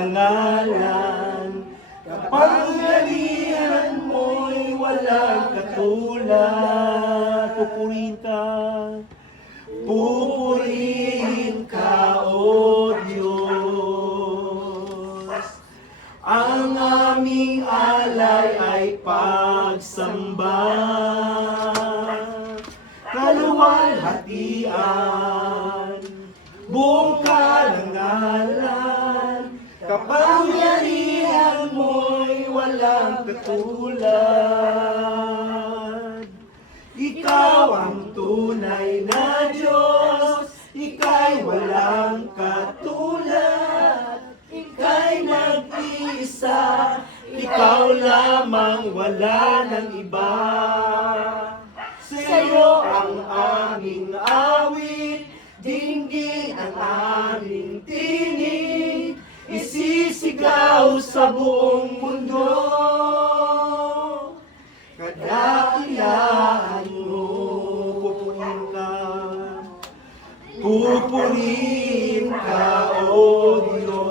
karangalan, kapangyarihan mo'y walang katulad. Pupurihin ka. Pupurihin ka, O Diyos. Ang aming alay ay pagsamba, kaluwalhatian, buong karangalan, kapangyarihan mo'y walang katulad. Ikaw ang tunay na Diyos, ika'y walang katulad. Ika'y nag-iisa, ikaw lamang, wala ng iba. Sa'yo ang aming awit, dinggin ang aming tinig, isisigaw sa buong mundo. Kadakilaan mo, pupurihin ka. Pupurihin ka, O Diyos.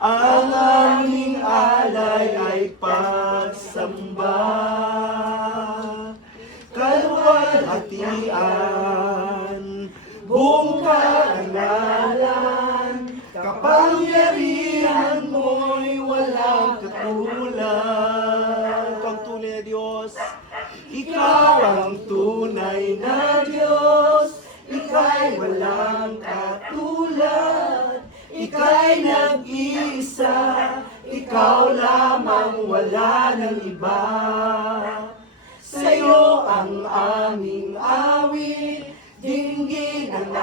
Ang aming alay ay pagsamba, kaluwalhatian, buong karangalan, kapangyarihan mo'y walang katulad. Ikaw ang tunay na Diyos. Ikaw ang tunay na Diyos. Ika'y walang katulad. Ika'y nag-iisa. Ikaw lamang, wala ng iba. Sa'yo ang aming awit, dinggin ang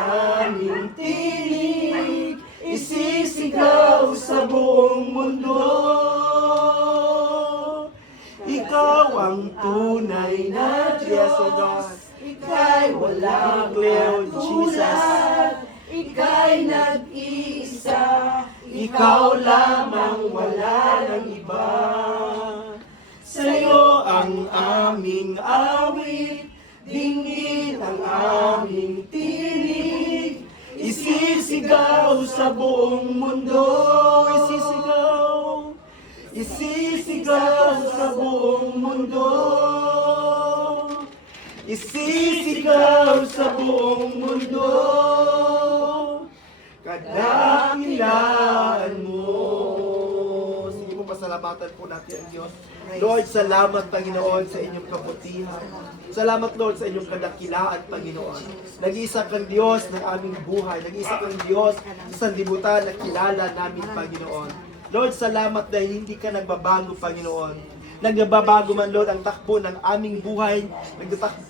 aming tinig, isisigaw sa buong mundo. Ikaw ang tunay na Diyos, ika'y walang katulad, ika'y nag-iisa, ikaw lamang, wala ng iba. Sa'yo ang aming awit, dinggin ang aming tinig, isisigaw sa buong mundo. Isisigaw, isisigaw sa buong mundo. Isisigaw sa buong mundo. Kadakilaan mo. Sige po, pasalamatan po natin ang Diyos. Lord, salamat Panginoon sa inyong kabutihan. Salamat Lord sa inyong kadakilaan, Panginoon. Nag-iisa kang Diyos ng aming buhay. Nag-iisa kang Diyos sa sanlibutan na kilala namin, Panginoon. Lord, salamat dahil hindi ka nagbabago, Panginoon. Nagbabago man, Lord, ang takbo ng aming buhay.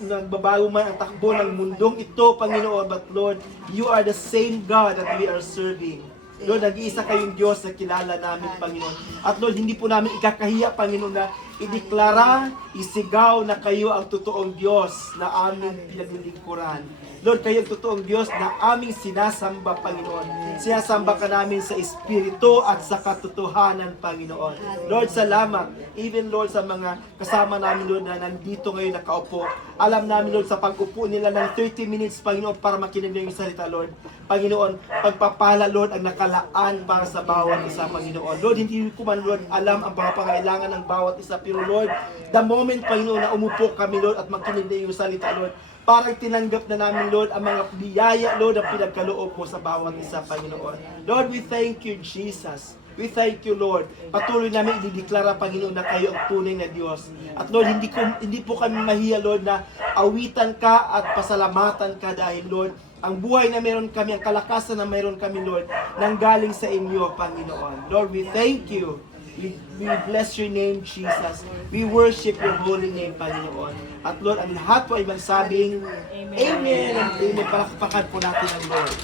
Nagbabago man ang takbo ng mundong ito, Panginoon. But Lord, you are the same God that we are serving. Lord, nag-iisa kayong Diyos na kilala namin, Panginoon. At Lord, hindi po namin ikakahiya, Panginoon, na ideklara, isigaw na kayo ang totoong Diyos na aming pinaglilingkuran. Lord, kayo ang totoong Diyos na aming sinasamba, Panginoon. Sinasamba ka namin sa Espiritu at sa katotohanan, Panginoon. Lord, salamat. Even, Lord, sa mga kasama namin, Lord, na nandito ngayon nakaupo. Alam namin, Lord, sa pag-upo nila ng 30 minutes, Panginoon, para makinig ng salita, Lord. Panginoon, pagpapala, Lord, ang nakalaan para sa bawat isa, Panginoon. Lord, hindi ko man, Lord, alam ang mga pangailangan ng bawat isa. Pero, Lord, the moment, Panginoon, na umupo kami, Lord, at makinig ng iyong salita, Lord, parang tinanggap na namin, Lord, ang mga biyaya, Lord, ang pinagkaloob mo sa bawat isa, Panginoon. Lord, we thank you, Jesus. We thank you, Lord. Patuloy namin idideklara, Panginoon, na kayo ang tunay na Diyos. At Lord, hindi po kami mahiya, Lord, na awitan ka at pasalamatan ka dahil, Lord, ang buhay na meron kami, ang kalakasan na meron kami, Lord, nanggaling sa inyo, Panginoon. Lord, we thank you. We bless your name, Jesus. We worship your holy name, Panginoon. At Lord, ang lahat po ay magsabing, Amen. Amen. Palakpakan po natin ang Lord.